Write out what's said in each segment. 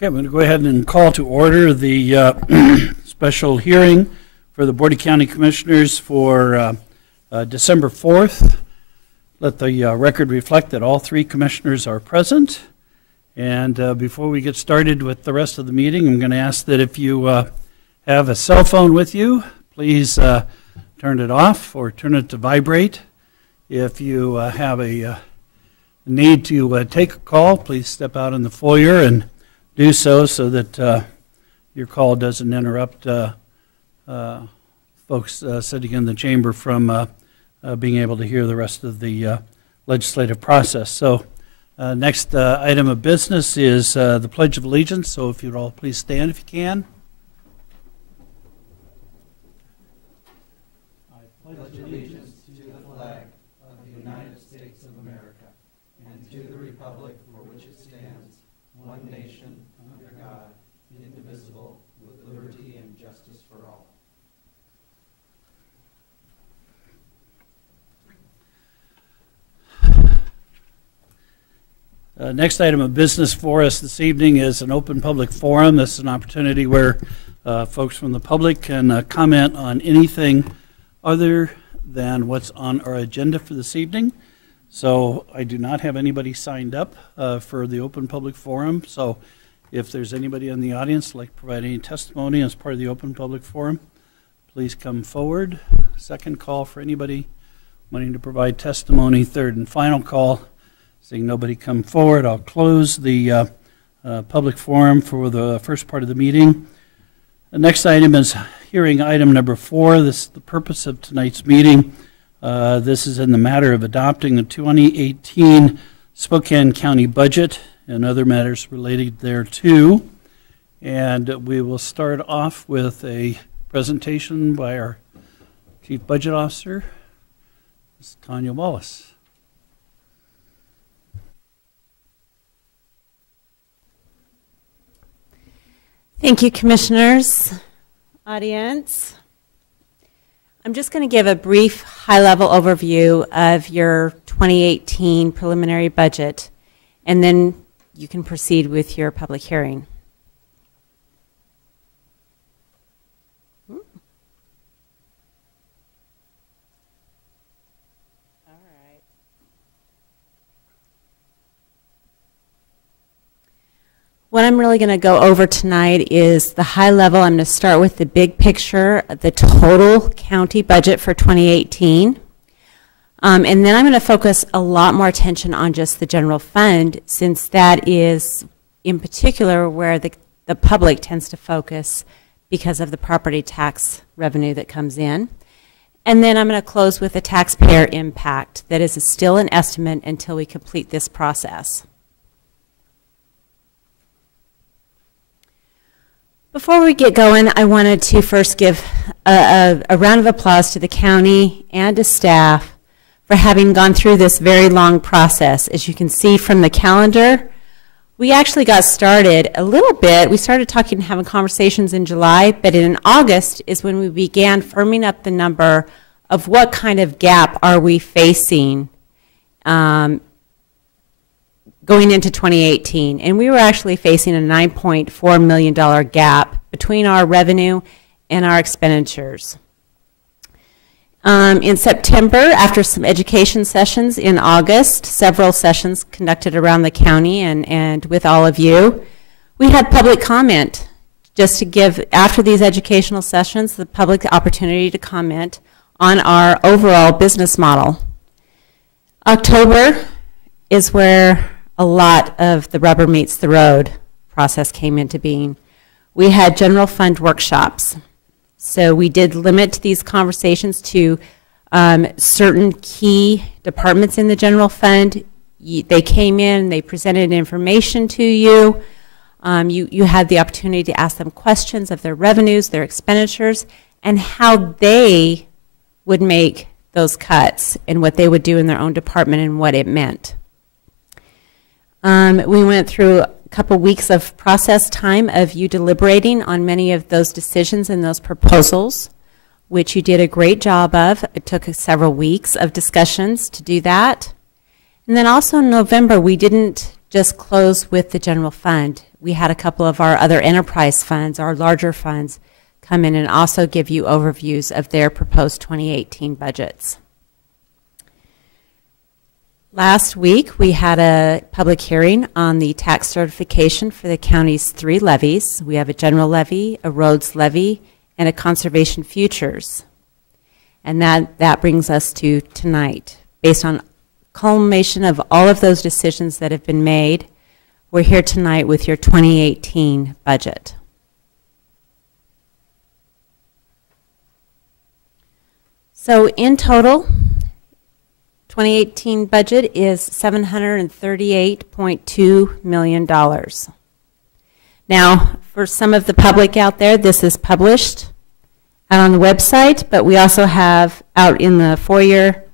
Okay, I'm going to go ahead and call to order the special hearing for the Board of County Commissioners for December 4th. Let the record reflect that all three commissioners are present. And before we get started with the rest of the meeting, I'm going to ask that if you have a cell phone with you, please turn it off or turn it to vibrate. If you have a need to take a call, please step out in the foyer and do so that your call doesn't interrupt folks sitting in the chamber from being able to hear the rest of the legislative process. So next item of business is the Pledge of Allegiance. So if you'd all please stand if you can. I pledge allegiance to the flag of the United States of America and to the republic for which it stands, one nation, under God, indivisible, with liberty and justice for all. Next item of business for us this evening is an open public forum. This is an opportunity where folks from the public can comment on anything other than what's on our agenda for this evening. So I do not have anybody signed up for the open public forum. So if there's anybody in the audience like to provide any testimony as part of the open public forum, please come forward. Second call for anybody wanting to provide testimony. Third and final call. Seeing nobody come forward, I'll close the public forum for the first part of the meeting. The next item is hearing item number 4. This is the purpose of tonight's meeting. This is in the matter of adopting the 2018 Spokane County budget and other matters related thereto. And we will start off with a presentation by our Chief Budget Officer, Ms. Tanya Wallace. Thank you, Commissioners, audience. I'm just going to give a brief high-level overview of your 2018 preliminary budget, and then you can proceed with your public hearing. What I'm really going to go over tonight is the high level. I'm going to start with the big picture, the total county budget for 2018. And then I'm going to focus a lot more attention on just the general fund, since that is in particular where the public tends to focus because of the property tax revenue that comes in. And then I'm going to close with the taxpayer impact that is still an estimate until we complete this process. Before we get going, I wanted to first give a round of applause to the county and to staff for having gone through this very long process. As you can see from the calendar, we actually got started a little bit. We started talking and having conversations in July, but in August is when we began firming up the number of what kind of gap are we facing going into 2018, and we were actually facing a $9.4 million gap between our revenue and our expenditures. In September, after some education sessions in August, several sessions conducted around the county and with all of you, we had public comment just to give, after these educational sessions, the public the opportunity to comment on our overall business model. October is where a lot of the rubber meets the road process came into being. We had general fund workshops. So we did limit these conversations to certain key departments in the general fund. They came in, they presented information to you. You had the opportunity to ask them questions of their revenues, their expenditures, and how they would make those cuts and what they would do in their own department and what it meant. We went through a couple weeks of process time of you deliberating on many of those decisions and those proposals, which you did a great job of. It took several weeks of discussions to do that. And then also in November, we didn't just close with the general fund. We had a couple of our other enterprise funds, our larger funds, come in and also give you overviews of their proposed 2018 budgets. Last week, we had a public hearing on the tax certification for the county's 3 levies. We have a general levy, a roads levy, and a conservation futures. And that brings us to tonight. Based on culmination of all of those decisions that have been made, we're here tonight with your 2018 budget. So in total, 2018 budget is $738.2 million. Now, for some of the public out there, this is published out on the website, but we also have out in the foyer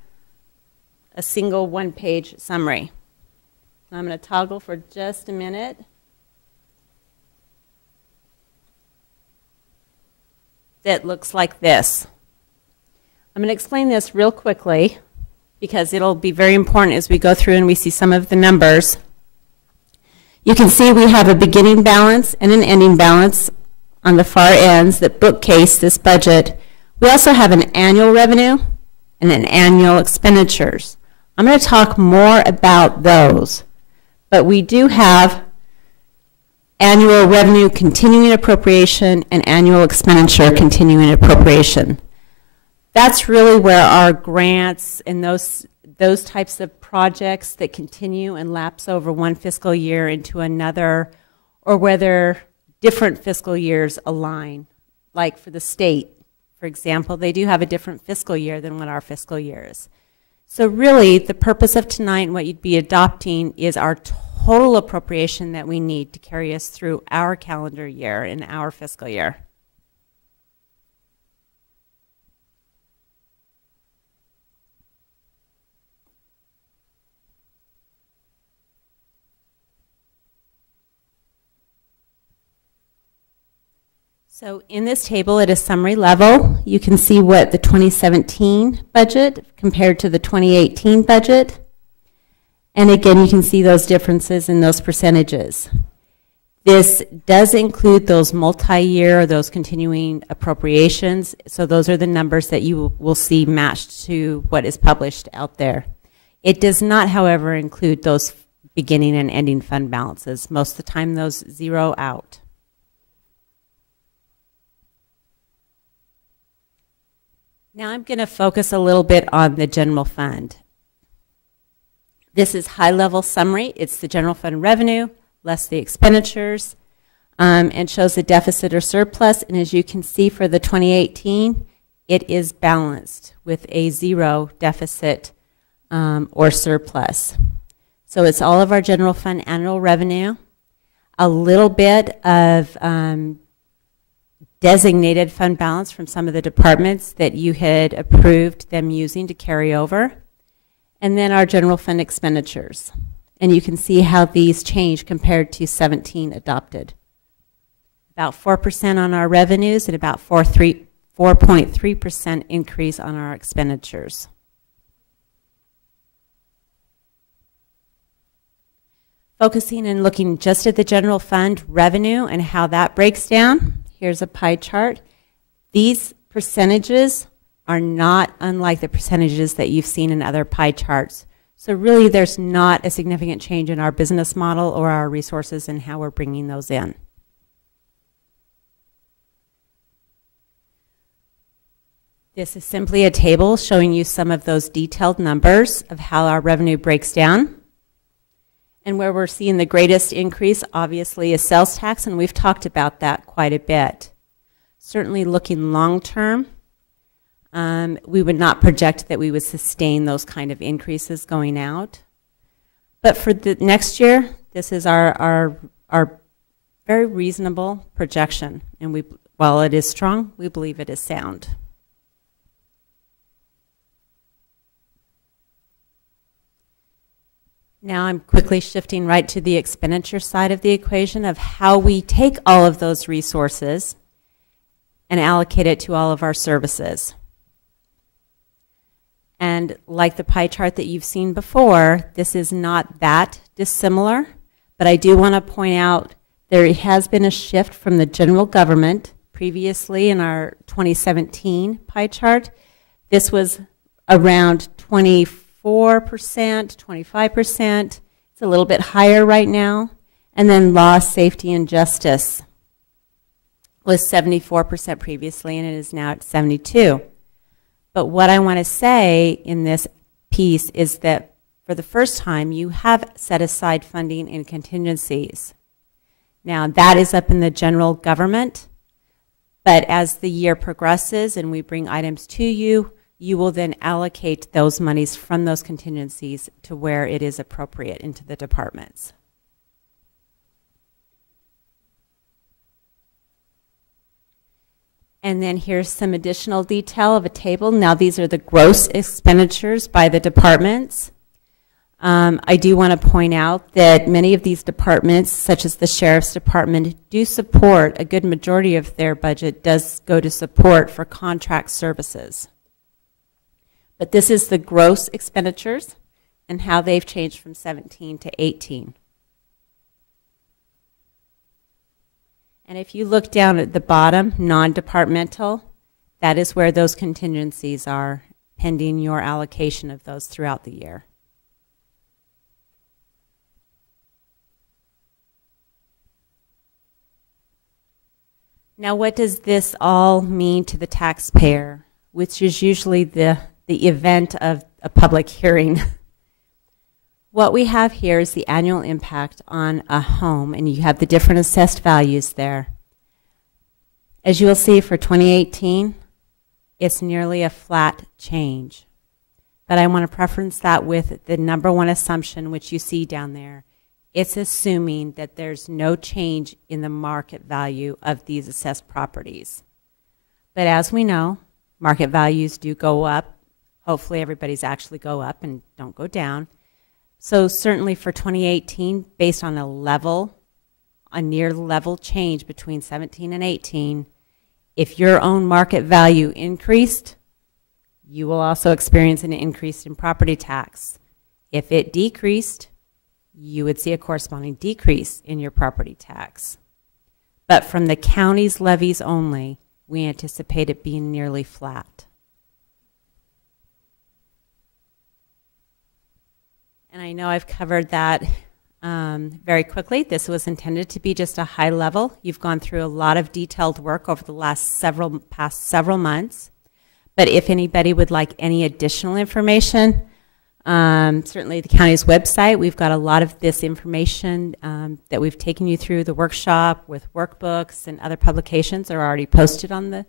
a single one-page summary. I'm going to toggle for just a minute. That looks like this. I'm going to explain this real quickly because it'll be very important as we go through and we see some of the numbers. You can see we have a beginning balance and an ending balance on the far ends that bookcase this budget. We also have an annual revenue and an annual expenditures. I'm going to talk more about those, but we do have annual revenue continuing appropriation and annual expenditure continuing appropriation. That's really where our grants and those types of projects that continue and lapse over one fiscal year into another, or whether different fiscal years align. Like for the state, for example, they do have a different fiscal year than what our fiscal year is. So really, the purpose of tonight and what you'd be adopting is our total appropriation that we need to carry us through our calendar year and our fiscal year. So in this table at a summary level, you can see what the 2017 budget compared to the 2018 budget. And again, you can see those differences in those percentages. This does include those multi-year, those continuing appropriations. So those are the numbers that you will see matched to what is published out there. It does not, however, include those beginning and ending fund balances. Most of the time, those zero out. Now I'm going to focus a little bit on the general fund. This is high-level summary. It's the general fund revenue, less the expenditures, and shows the deficit or surplus. And as you can see for the 2018, it is balanced with a 0 deficit or surplus. So it's all of our general fund annual revenue, a little bit of designated fund balance from some of the departments that you had approved them using to carry over, and then our general fund expenditures. And you can see how these change compared to 17 adopted. About 4% on our revenues and about 4.3% increase on our expenditures. Focusing and looking just at the general fund revenue and how that breaks down. Here's a pie chart. These percentages are not unlike the percentages that you've seen in other pie charts. So really there's not a significant change in our business model or our resources and how we're bringing those in. This is simply a table showing you some of those detailed numbers of how our revenue breaks down. And where we're seeing the greatest increase, obviously, is sales tax, and we've talked about that quite a bit. Certainly looking long-term, we would not project that we would sustain those kind of increases going out. But for the next year, this is our very reasonable projection. And while it is strong, we believe it is sound. Now I'm quickly shifting right to the expenditure side of the equation of how we take all of those resources and allocate it to all of our services. And like the pie chart that you've seen before, this is not that dissimilar. But I do want to point out there has been a shift from the general government. Previously in our 2017 pie chart, this was around 24%, 25%. It's a little bit higher right now. And then law, safety, and justice was 74% previously, and it is now at 72%. But what I want to say in this piece is that for the first time, you have set aside funding in contingencies. Now, that is up in the general government, but as the year progresses and we bring items to you, you will then allocate those monies from those contingencies to where it is appropriate into the departments. And then here's some additional detail of a table. Now these are the gross expenditures by the departments. I do want to point out that many of these departments, such as the Sheriff's Department, do support, a good majority of their budget does go to support for contract services. But this is the gross expenditures and how they've changed from 17 to 18. And if you look down at the bottom, non-departmental, that is where those contingencies are, pending your allocation of those throughout the year. Now, what does this all mean to the taxpayer, which is usually the event of a public hearing? What we have here is the annual impact on a home, and you have the different assessed values there. As you will see for 2018, it's nearly a flat change. But I want to preference that with the number one assumption, which you see down there. It's assuming that there's no change in the market value of these assessed properties. But as we know, market values do go up. Hopefully everybody's actually go up and don't go down. So certainly for 2018, based on a near level change between 17 and 18, if your own market value increased, you will also experience an increase in property tax. If it decreased, you would see a corresponding decrease in your property tax. But from the county's levies only, we anticipate it being nearly flat. And I know I've covered that very quickly. This was intended to be just a high level. You've gone through a lot of detailed work over the past several months. But if anybody would like any additional information, certainly the county's website, we've got a lot of this information that we've taken you through the workshop with workbooks and other publications are already posted on the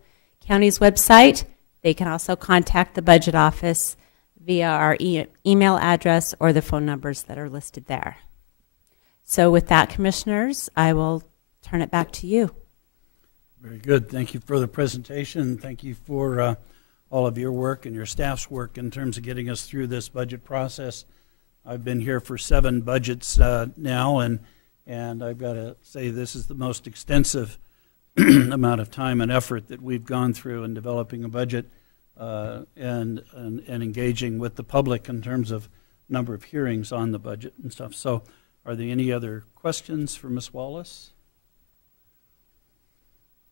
county's website. They can also contact the budget office via our email address or the phone numbers that are listed there. So with that, Commissioners, I will turn it back to you. Very good. Thank you for the presentation. Thank you for all of your work and your staff's work in terms of getting us through this budget process. I've been here for 7 budgets now, and I've got to say this is the most extensive amount of time and effort that we've gone through in developing a budget and engaging with the public in terms of number of hearings on the budget and stuff. So are there any other questions for Ms. Wallace?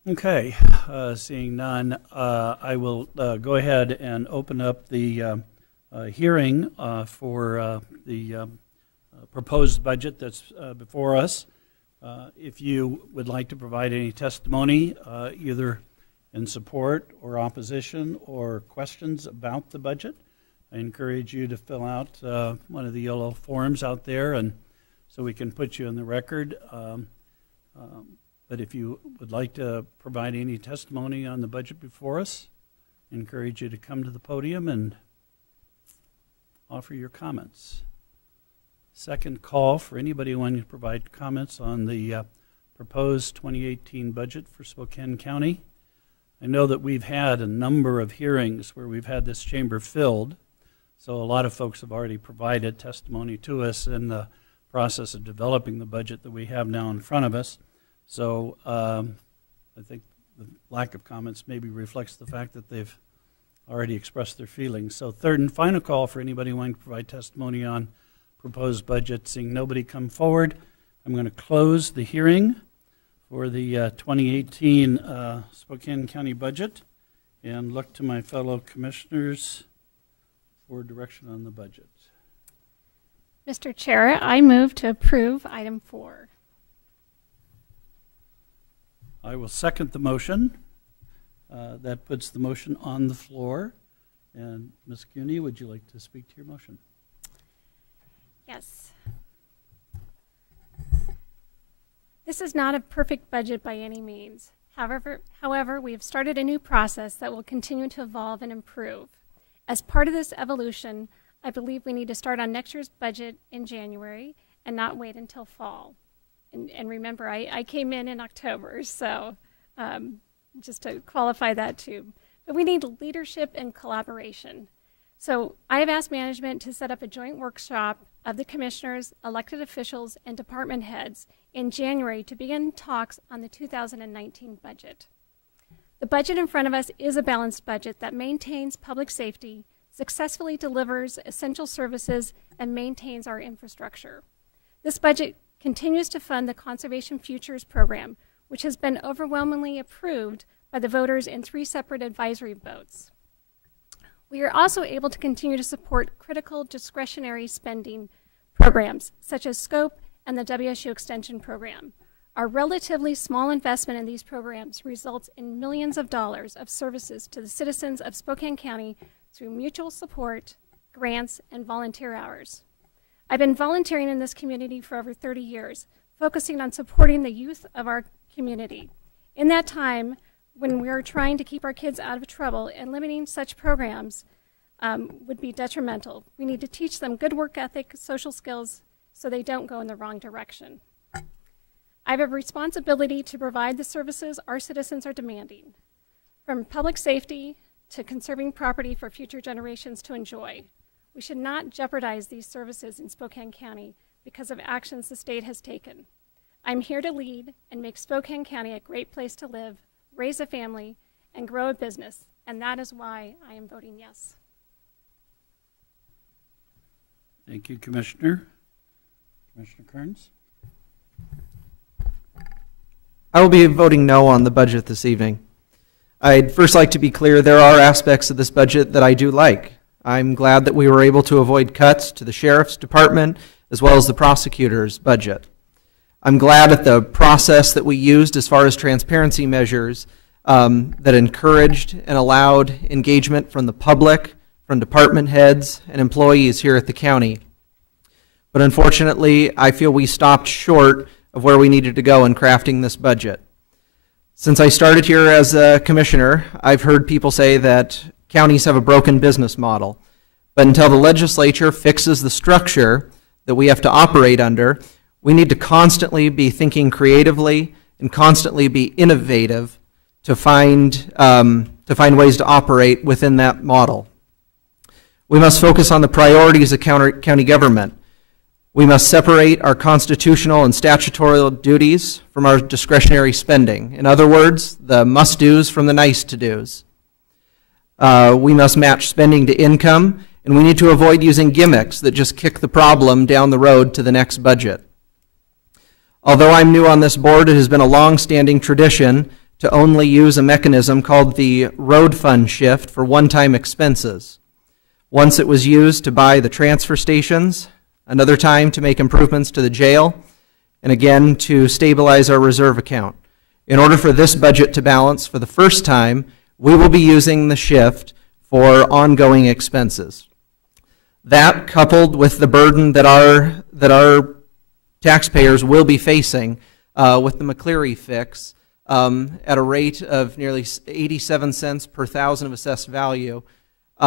Okay, seeing none, I will go ahead and open up the hearing for the proposed budget that's before us. If you would like to provide any testimony, either in support or opposition or questions about the budget, I encourage you to fill out one of the yellow forms out there, and so we can put you in the record. But if you would like to provide any testimony on the budget before us, I encourage you to come to the podium and offer your comments. Second call for anybody wanting to provide comments on the proposed 2018 budget for Spokane County. I know that we've had a number of hearings where we've had this chamber filled, so a lot of folks have already provided testimony to us in the process of developing the budget that we have now in front of us. So I think the lack of comments maybe reflects the fact that they've already expressed their feelings. So third and final call for anybody wanting to provide testimony on proposed budget. Seeing nobody come forward, I'm going to close the hearing for the 2018 Spokane County budget and look to my fellow commissioners for direction on the budget. Mr. Chair, I move to approve item 4. I will second the motion. That puts the motion on the floor. And Ms. Cuny, would you like to speak to your motion? Yes. This is not a perfect budget by any means. However, we have started a new process that will continue to evolve and improve. As part of this evolution, I believe we need to start on next year's budget in January and not wait until fall. And remember, I came in October, so just to qualify that too. But we need leadership and collaboration. So I have asked management to set up a joint workshop of the commissioners, elected officials, and department heads in January to begin talks on the 2019 budget. The budget in front of us is a balanced budget that maintains public safety, successfully delivers essential services, and maintains our infrastructure. This budget continues to fund the Conservation Futures program, which has been overwhelmingly approved by the voters in 3 separate advisory votes. We are also able to continue to support critical discretionary spending programs, such as SCOPE and the WSU Extension Program. Our relatively small investment in these programs results in millions of dollars of services to the citizens of Spokane County through mutual support, grants, and volunteer hours. I've been volunteering in this community for over 30 years, focusing on supporting the youth of our community. In that time, when we're trying to keep our kids out of trouble, and limiting such programs would be detrimental. We need to teach them good work ethic, social skills, so they don't go in the wrong direction. I have a responsibility to provide the services our citizens are demanding, from public safety to conserving property for future generations to enjoy. We should not jeopardize these services in Spokane County because of actions the state has taken. I'm here to lead and make Spokane County a great place to live, raise a family, and grow a business, and that is why I am voting yes. Thank you, Commissioner. Commissioner Kearns? I will be voting no on the budget this evening. I'd first like to be clear, there are aspects of this budget that I do like. I'm glad that we were able to avoid cuts to the Sheriff's Department as well as the prosecutor's budget. I'm glad at the process that we used as far as transparency measures that encouraged and allowed engagement from the public, from department heads, and employees here at the county. But unfortunately, I feel we stopped short of where we needed to go in crafting this budget. Since I started here as a commissioner, I've heard people say that counties have a broken business model. But until the legislature fixes the structure that we have to operate under, we need to constantly be thinking creatively and constantly be innovative to find ways to operate within that model. We must focus on the priorities of county government. We must separate our constitutional and statutory duties from our discretionary spending. In other words, the must-dos from the nice-to-dos. We must match spending to income, and we need to avoid using gimmicks that just kick the problem down the road to the next budget. Although I'm new on this board, it has been a long-standing tradition to only use a mechanism called the road fund shift for one-time expenses. Once it was used to buy the transfer stations, another time to make improvements to the jail, and again to stabilize our reserve account. In order for this budget to balance for the first time, we will be using the shift for ongoing expenses. That, coupled with the burden that our taxpayers will be facing with the McCleary fix at a rate of nearly 87 cents per thousand of assessed value, we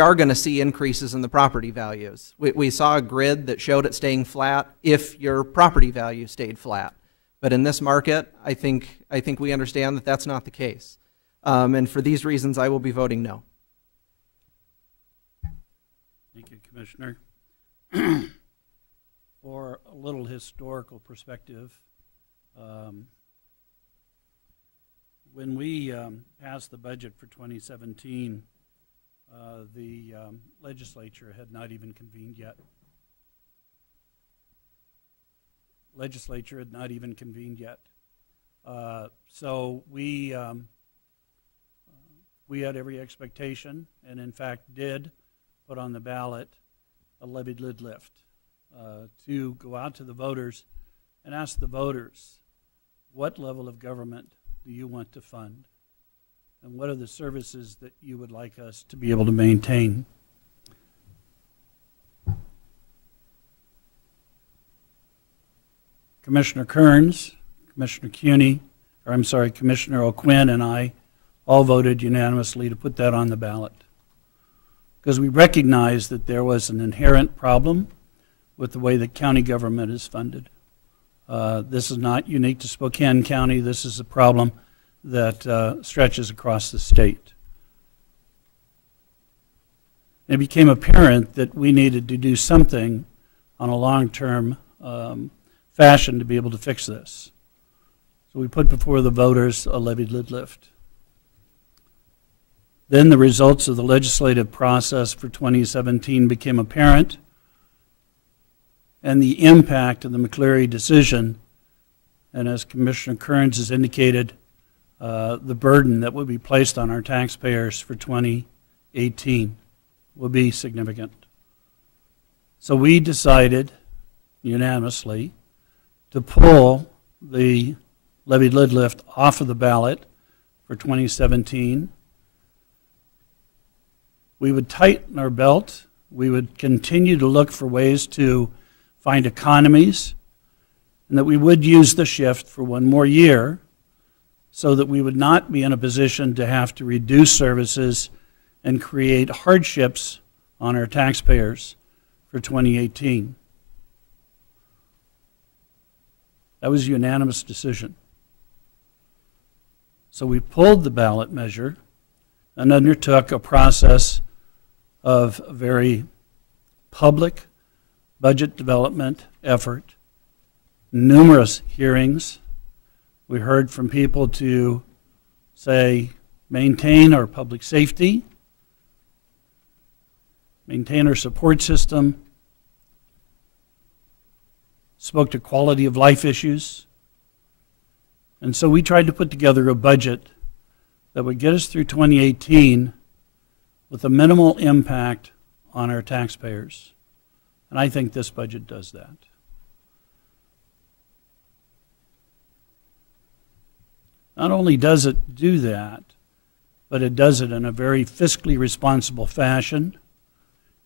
are going to see increases in the property values. We saw a grid that showed it staying flat if your property value stayed flat. But in this market, I think we understand that that's not the case. And for these reasons, I will be voting no. Thank you, Commissioner. For a little historical perspective, when we passed the budget for 2017, the legislature had not even convened yet. legislature had not even convened yet. So we had every expectation, and in fact did put on the ballot a levied lid lift to go out to the voters and ask the voters, what level of government do you want to fund? And what are the services that you would like us to be able to maintain? Commissioner Kearns, Commissioner Commissioner O'Quinn and I all voted unanimously to put that on the ballot because we recognized that there was an inherent problem with the way that county government is funded. This is not unique to Spokane County. This is a problem that stretches across the state. It became apparent that we needed to do something on a long-term fashion to be able to fix this. So we put before the voters a levied lid lift. Then the results of the legislative process for 2017 became apparent, and the impact of the McCleary decision, and as Commissioner Kearns has indicated, the burden that will be placed on our taxpayers for 2018 will be significant. So we decided unanimously to pull the levied lid lift off of the ballot for 2017. We would tighten our belt. We would continue to look for ways to find economies, and that we would use the shift for one more year so that we would not be in a position to have to reduce services and create hardships on our taxpayers for 2018. That was a unanimous decision. So we pulled the ballot measure and undertook a process of a very public budget development effort, numerous hearings. We heard from people to say, maintain our public safety, maintain our support system, spoke to quality of life issues. And so we tried to put together a budget that would get us through 2018 with a minimal impact on our taxpayers. And I think this budget does that. Not only does it do that, but it does it in a very fiscally responsible fashion.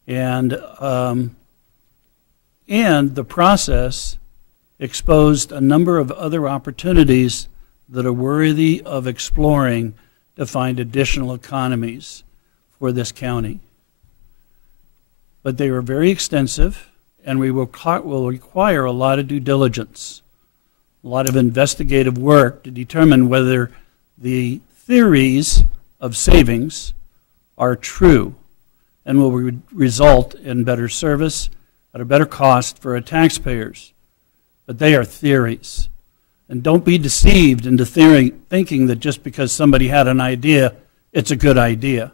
And the process exposed a number of other opportunities that are worthy of exploring to find additional economies for this county. But they were very extensive, and we will require a lot of due diligence, a lot of investigative work to determine whether the theories of savings are true and will result in better service at a better cost for our taxpayers. But they are theories. And don't be deceived into thinking that just because somebody had an idea, it's a good idea.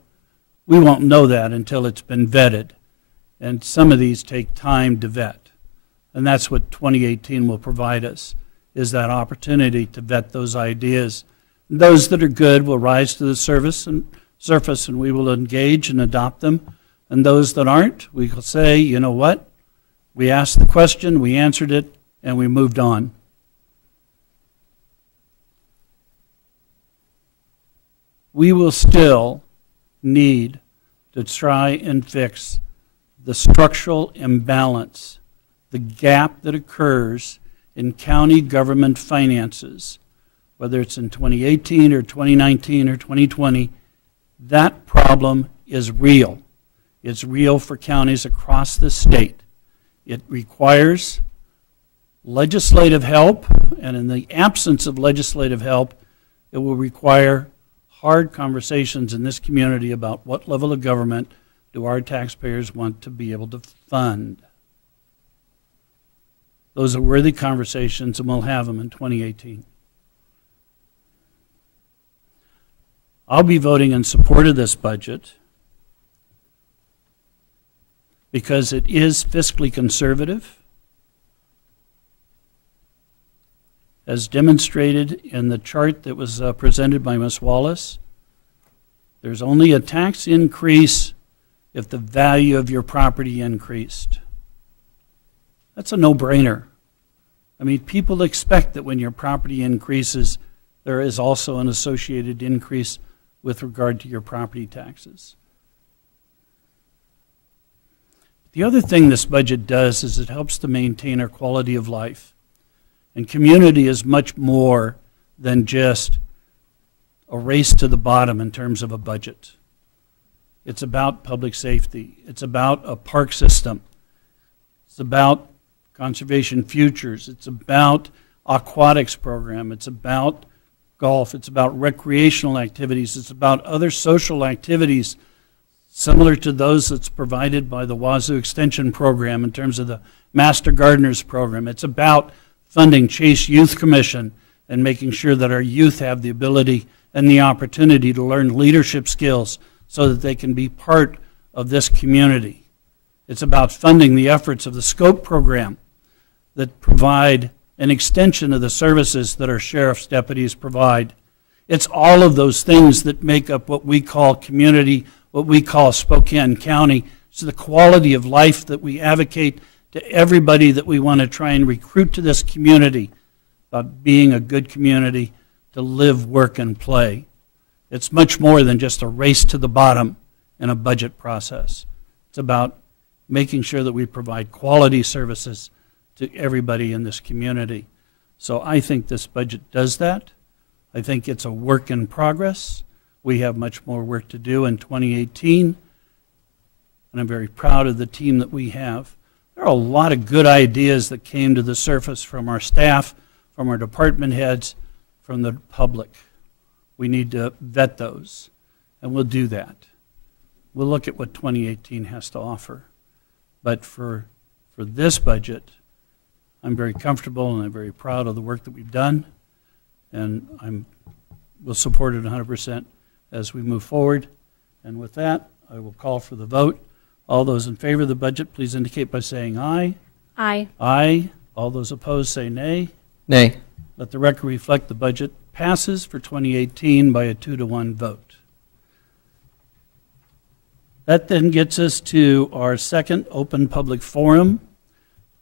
We won't know that until it's been vetted. And some of these take time to vet. And that's what 2018 will provide us, is that opportunity to vet those ideas. And those that are good will rise to the surface, and we will engage and adopt them. And those that aren't, we will say, you know what? We asked the question, we answered it, and we moved on. We will still need to try and fix the structural imbalance, the gap that occurs in county government finances, whether it's in 2018 or 2019 or 2020, that problem is real. It's real for counties across the state. It requires legislative help, and in the absence of legislative help, it will require hard conversations in this community about what level of government do our taxpayers want to be able to fund. Those are worthy conversations, and we'll have them in 2018. I'll be voting in support of this budget because it is fiscally conservative. as demonstrated in the chart that was presented by Ms. Wallace, there's only a tax increase if the value of your property increased. That's a no-brainer. I mean, people expect that when your property increases, there is also an associated increase with regard to your property taxes. The other thing this budget does is it helps to maintain our quality of life. And community is much more than just a race to the bottom in terms of a budget. It's about public safety. It's about a park system. It's about conservation futures. It's about aquatics program. It's about golf. It's about recreational activities. It's about other social activities similar to those that's provided by the Wazoo Extension Program in terms of the Master Gardeners Program. It's about funding Chase Youth Commission and making sure that our youth have the ability and the opportunity to learn leadership skills so that they can be part of this community. It's about funding the efforts of the SCOPE program that provide an extension of the services that our sheriff's deputies provide. It's all of those things that make up what we call community, what we call Spokane County. It's the quality of life that we advocate to everybody that we want to try and recruit to this community about being a good community to live, work, and play. It's much more than just a race to the bottom in a budget process. It's about making sure that we provide quality services to everybody in this community. So I think this budget does that. I think it's a work in progress. We have much more work to do in 2018, and I'm very proud of the team that we have. There are a lot of good ideas that came to the surface from our staff, from our department heads, from the public. We need to vet those, and we'll do that. We'll look at what 2018 has to offer. But for this budget, I'm very comfortable and I'm very proud of the work that we've done, and we'll support it 100% as we move forward. And with that, I will call for the vote. All those in favor of the budget, please indicate by saying aye. Aye. Aye. All those opposed say nay. Nay. Let the record reflect the budget passes for 2018 by a 2-to-1 vote. That then gets us to our second open public forum.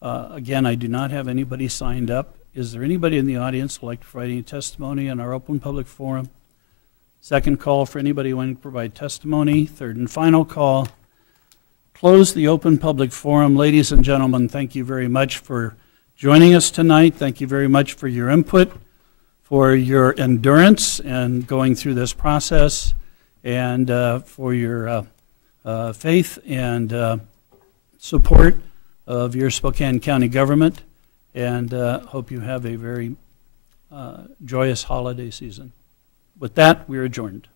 Again, I do not have anybody signed up. Is there anybody in the audience who would like to provide any testimony in our open public forum? Second call for anybody wanting to provide testimony. Third and final call. Close the open public forum. Ladies and gentlemen, thank you very much for joining us tonight. Thank you very much for your input, for your endurance and going through this process, and for your faith and support of your Spokane County government, and hope you have a very joyous holiday season. With that, we are adjourned.